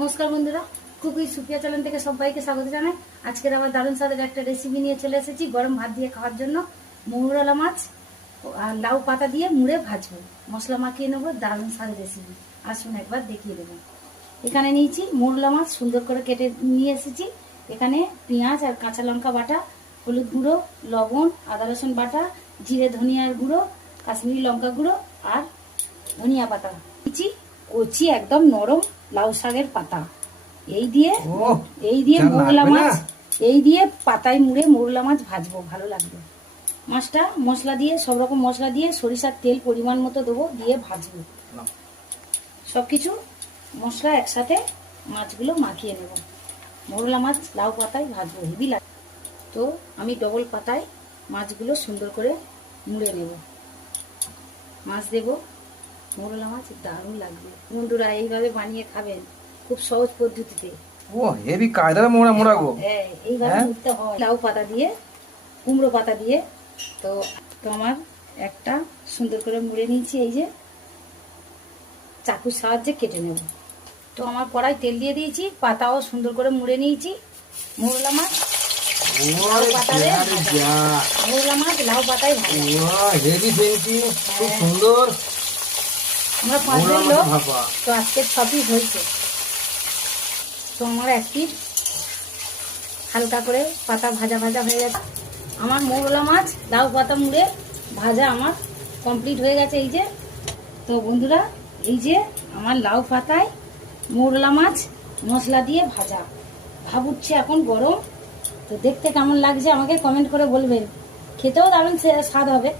নমস্কার বন্ধুরা, cookie সুপিয়া channel থেকে সবাইকে স্বাগত জানাই। আজকের আবার দারুণ স্বাদের একটা রেসিপি নিয়ে চলে এসেছি। গরম ভাত দিয়ে খাওয়ার জন্য মৌরলা মাছ আর লাউ পাতা দিয়ে মুড়ে ভাজবো, মশলা মাখিয়ে নেবো। দারুণ স্বাদের রেসিপি, আসুন একবার দেখিয়ে দেবো। এখানে নিয়েছি মৌরলা মাছ, সুন্দর করে কেটে নিয়ে এসেছি। এখানে পেঁয়াজ আর কাঁচা লঙ্কা বাটা, হলুদ গুঁড়ো, লবণ, আদা রসুন বাটা, জিরে ধনিয়ার গুঁড়ো, কাশ্মীরি লঙ্কা গুঁড়ো আর ধনিয়া পাতা নিয়েছি। কচি একদম নরম লাউ শাকের পাতা, এই দিয়ে মোরলা মাছ, এই দিয়ে পাতায় মুড়ে মোরলা মাছ ভাজবো, ভালো লাগবে। মাছটা মশলা দিয়ে, সব রকম মশলা দিয়ে, সরিষার তেল পরিমাণ মতো দেবো, দিয়ে ভাজবো। সবকিছু মশলা একসাথে মাছগুলো মাখিয়ে নেব। মোরলা মাছ লাউ পাতায় ভাজবো, হেভি লাগে। তো আমি ডবল পাতায় মাছগুলো সুন্দর করে মুড়ে নেব। মাছ দেবো, মোরলা মাছ দারুণ লাগবে। বন্ধুরা এইভাবে বানিয়ে খাবেন, খুব সহজ পদ্ধতিতে। ও হেভি কায়দার মোড়া মোড়া গো। হ্যাঁ, এইভাবে করতে হয়। লাউ পাতা দিয়ে, কুমড়ো পাতা দিয়ে। তো আমার একটা সুন্দর করে মুড়ে নিয়েছি, এই যে চাকুর সাহায্যে কেটে নেব। তো আমার কড়াই তেল দিয়ে দিয়েছি, পাতাও সুন্দর করে মুড়ে নিয়েছি। মোরলা মাছ মোরলা মাছ লাউ পাতায় হেভি ফেন্সি, খুব সুন্দর। আমরা 5 জন লোক, তো আজকে 6 পিস হয়েছে। তো আমার এক পিস হালকা করে পাতা ভাজা ভাজা হয়ে গেছে। আমার মোরলা মাছ লাউ পাতা মুড়ে ভাজা আমার কমপ্লিট হয়ে গেছে, এই যে। তো বন্ধুরা, এই যে আমার লাউ পাতায় মোরলা মাছ মশলা দিয়ে ভাজা ভাবুচ্ছে, এখন গরম। তো দেখতে কেমন লাগছে আমাকে কমেন্ট করে বলবেন। খেতেও দারুণ স্বাদ হবে।